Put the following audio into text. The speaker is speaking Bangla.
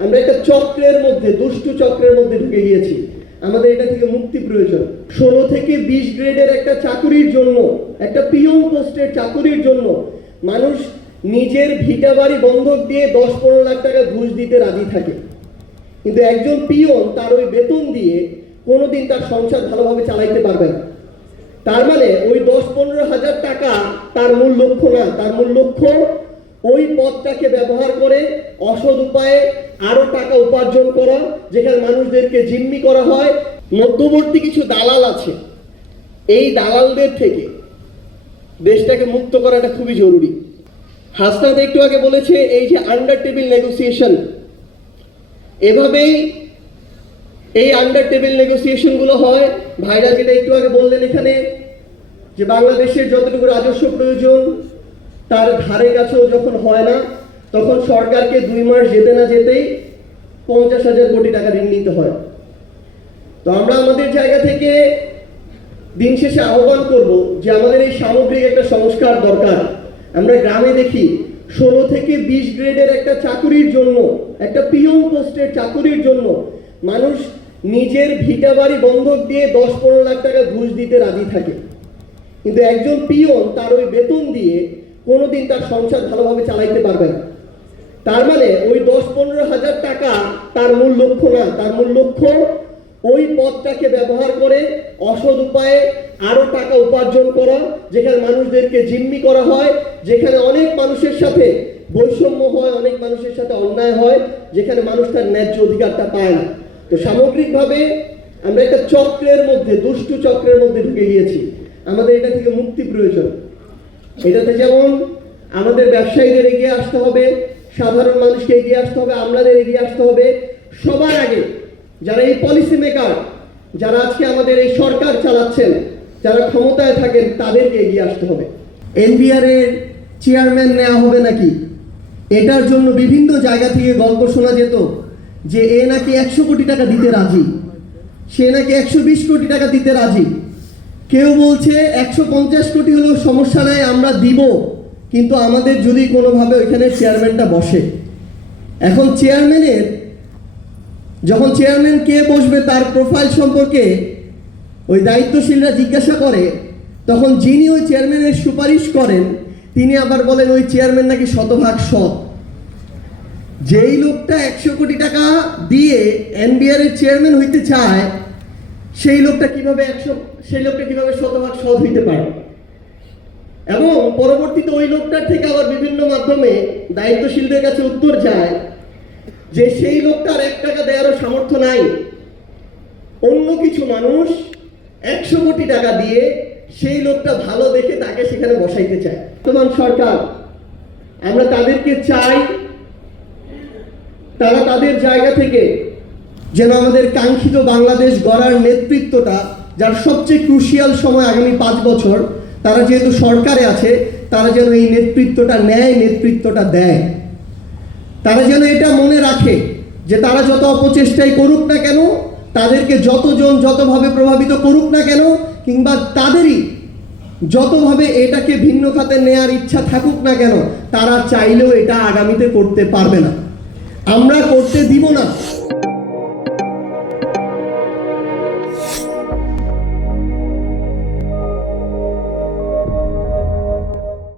আমরা একটা চক্রের মধ্যে, দুষ্টু চক্রের মধ্যে ঢুকে গিয়েছি। আমাদের এটা থেকে মুক্তি প্রয়োজন। 16 থেকে 20 গ্রেডের একটা চাকুরির জন্য, একটা পিয়ন পোস্টের চাকুরির জন্য মানুষ নিজের ভিটা বাড়ি বন্ধক দিয়ে 10-15 লাখ টাকা ঘুষ দিতে রাজি থাকে, কিন্তু একজন পিয়ন তার ওই বেতন দিয়ে কোনোদিন তার সংসার ভালোভাবে চালাইতে পারবে না। তার মানে ওই 10-15 হাজার টাকা তার মূল লক্ষ্য না। তার মূল লক্ষ্য ওই পদটাকে ব্যবহার করে অসৎ উপায়ে আরো টাকা উপার্জন করা, যেখানে মানুষদেরকে জিম্মি করা হয়। মধ্যবর্তী কিছু দালাল আছে, এই দালালদের থেকে দেশটাকে মুক্ত করাটা খুবই জরুরি। হাসনাত একটু আগে বলেছে এই যে আন্ডার টেবিল নেগোসিয়েশন, এভাবেই এই আন্ডার টেবিল নেগোসিয়েশন গুলো হয়। ভাইরা যেটা একটু আগে বললেন এখানে, যে বাংলাদেশের যতটুকু রাজস্ব প্রয়োজন তার ধারে কাছেও যখন হয় না, তখন সরকারকে 2 মাস যেতে না যেতেই 50,000 কোটি টাকা ঋণ নিতে হয়। তো আমরা আমাদের জায়গা থেকে দিন শেষে আহ্বান করব যে আমাদের এই সামগ্রিক একটা সংস্কার দরকার। আমরা গ্রামে দেখি 16 থেকে 20 গ্রেডের একটা চাকুরির জন্য, একটা পিয়ন পোস্টের চাকুরির জন্য মানুষ নিজের ভিটা বাড়ি বন্ধক দিয়ে 10-15 লাখ টাকা ঘুষ দিতে রাজি থাকে, কিন্তু একজন পিয়ন তার ওই বেতন দিয়ে কোনোদিন তার সংসার ভালোভাবে চালাইতে পারবে না। তার মানে ওই 10-15 হাজার টাকা তার মূল লক্ষ্য না। তার মূল লক্ষ্য ওই পদটাকে ব্যবহার করে অসৎ উপায়ে আরো টাকা উপার্জন করা, যেখানে মানুষদেরকে জিম্মি করা হয়, যেখানে অনেক মানুষের সাথে বৈষম্য হয়, অনেক মানুষের সাথে অন্যায় হয়, যেখানে মানুষ তার ন্যায্য অধিকারটা পায় না। তো সামগ্রিকভাবে আমরা একটা চক্রের মধ্যে, দুষ্টু চক্রের মধ্যে ঢুকে গিয়েছি। আমাদের এটা থেকে মুক্তি প্রয়োজন। এটাতে যেমন আমাদের ব্যবসায়ীদের এগিয়ে আসতে হবে, সাধারণ মানুষকে এগিয়ে আসতে হবে, আমলাদের এগিয়ে আসতে হবে। সবার আগে যারা এই পলিসি মেকার, যারা আজকে আমাদের এই সরকার চালাচ্ছেন, যারা ক্ষমতায় থাকেন, তাদেরকে এগিয়ে আসতে হবে। এনবিআর এর চেয়ারম্যান নেওয়া হবে নাকি, এটার জন্য বিভিন্ন জায়গা থেকে গল্প শোনা যেত যে এ নাকি 100 কোটি টাকা দিতে রাজি, সে নাকি 120 কোটি টাকা দিতে রাজি। কেউ বলছে 150 কোটি হলেও সমস্যা নাই, আমরা দিব, কিন্তু আমাদের যদি কোনোভাবে ওইখানে চেয়ারম্যানটা বসে। এখন যখন চেয়ারম্যান কে বসবে তার প্রোফাইল সম্পর্কে ওই দায়িত্বশীলরা জিজ্ঞাসা করে, তখন যিনি ওই চেয়ারম্যানের সুপারিশ করেন তিনি আবার বলেন ওই চেয়ারম্যান নাকি শতভাগ সৎ। যেই লোকটা 100 কোটি টাকা দিয়ে এনবিআর এর চেয়ারম্যান হইতে চায়, সেই লোকটা কিভাবে শতভাগ সৎ হইতে পারে? এবং পরবর্তীতে ওই লোকটার থেকে আবার বিভিন্ন মাধ্যমে দায়িত্বশীলদের কাছে উত্তর যায় যে সেই লোকটার 1 টাকা দেওয়ারও সামর্থ্য নাই। অন্য কিছু মানুষ 100 কোটি টাকা দিয়ে সেই লোকটা ভালো দেখে তাকে সেখানে বসাইতে চায়। বর্তমান সরকার, আমরা তাদেরকে চাই তারা তাদের জায়গা থেকে যেন আমাদের কাঙ্ক্ষিত বাংলাদেশ গড়ার নেতৃত্বটা, যার সবচেয়ে ক্রুশিয়াল সময় আগামী 5 বছর, তারা যেহেতু সরকারে আছে, তারা যেন এই নেতৃত্বটা নেয়, নেতৃত্বটা দেয়। তারা যেন এটা মনে রাখে যে তারা যত অপচেষ্টাই করুক না কেন, তাদেরকে যতজন যতভাবে প্রভাবিত করুক না কেন, কিংবা তাদেরই যতভাবে এটাকে ভিন্ন খাতে নেয়ার ইচ্ছা থাকুক না কেন, তারা চাইলেও এটা আগামীতে করতে পারবে না। আমরা করতে দিব না।